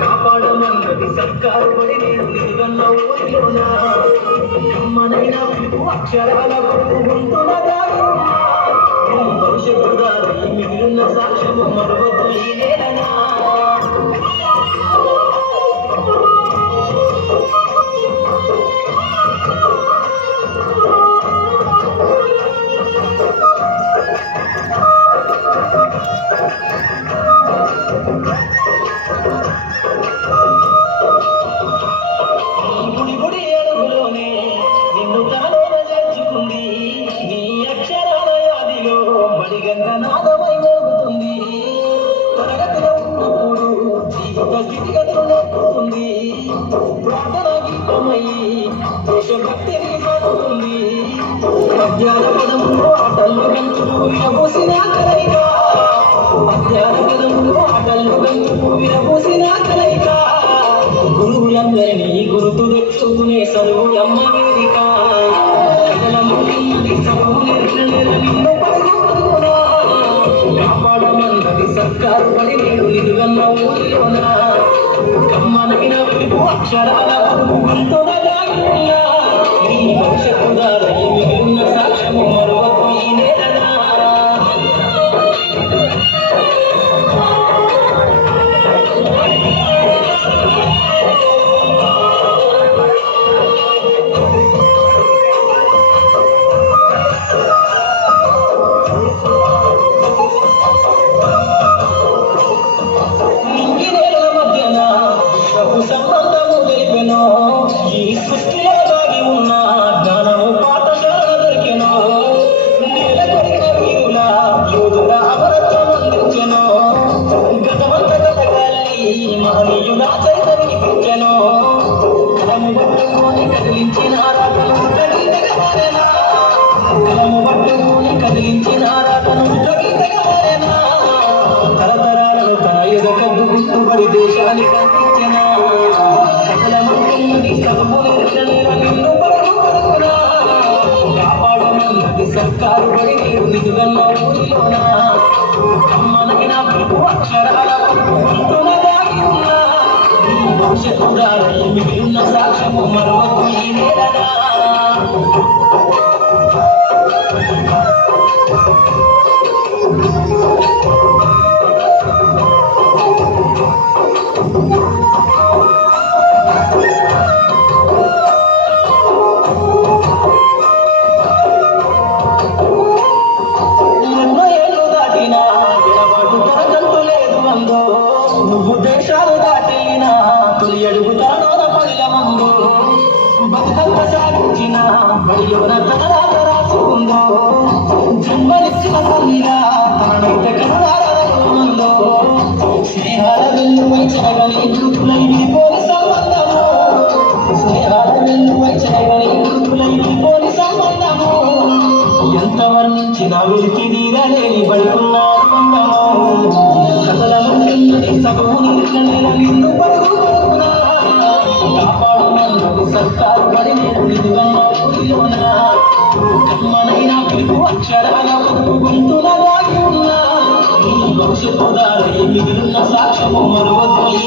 కాపాడమన్నది సర్కారు పడి నేను నిలువన్న ఊరిలోనా మనైన అక్షరాల భవిష్యత్తు దారి మిగిలిన సాక్ష్యము మరొద్దు ఈ నేలనా నాదమై మోగుతుంది తరగతిలో ఉన్నప్పుడు జీవిత స్థితిగతులు నేర్పుతుంది ప్రార్థన గీతమై దేశభక్తిని సాగుతుంది అజ్ఞాన పదములో ఆటలు గంతులు విరబూసిన కలయిక అజ్ఞాన పదములో ఆటలు గంతులు విరబూసిన కలయిక గురువులందరినీ గుర్తు తెచ్చుకునే సరువు అమ్మ వేదిక కాపాడమన్నది సర్కారు పడి నేను నిలువన్న ఊరిలోనా కమ్మనైన వెలుగు అక్షరాల గుర్తున దాగి ఉన్నా నీ భవిష్యత్తు దారి మిగిలిన సాక్ష్యము మరొకటి ఈ నేలనా సంబంధము తెలిపెనో ఈ సృష్టిలో దాగి ఉన్న జ్ఞానము పాఠశాల దొరికెనో నేల కొరిగిన వీరుల యోధుల అమరత్వం అందించెనో గతమంత గతగాలి మహనీయుల చైతన్యపించెనో కలము పట్టుకొని కదిలించిన రాతను గీతగా మారేనా కలము పట్టుకొని కదిలించిన రాతను గీతగా మారేనా తరతరాలను తన ఎదకద్దు గుర్తుపడి దేశానికి అందించెనా కాపాడమన్నది సర్కారు పడి నేను నిలువన్న ఊరిలోనా కమ్మనైన వెలుగు అక్షరాల గుర్తున దాగి ఉన్నా నీ భవిష్యత్తు దారి మిగిలిన సాక్ష్యము మరొకటి ఈ నేలనా నువ్వు దేశాలు దాటిన తొలి అడుగుతానోన పల్లె ముందు బతుకంత సాగించిన బడిలోన తన రాత రాసుకుందో జన్మనిచ్చిన తల్లిగా తననైతే కనురారో ముందో స్నేహాల వెన్నుపై చెరగని గురుతులై విడిపోని సంబంధము స్నేహాల వెన్నుపై చెరగని గురుతులై విడిపోని సంబంధము ఎంత వర్ణించిన వెలికి నీరలేని బడుకున్న అనుబంధము నిన్ను పడుగు పడుకునా కాపాడమన్నది సర్కారు పడి నేను నిలువన్న ఊరిలోనా కమ్మనైన వెలుగు అక్షరాల గుర్తున దాగి ఉన్నా నీ భవిష్యత్తు దారి మిగిలిన సాక్ష్యము మరొకటి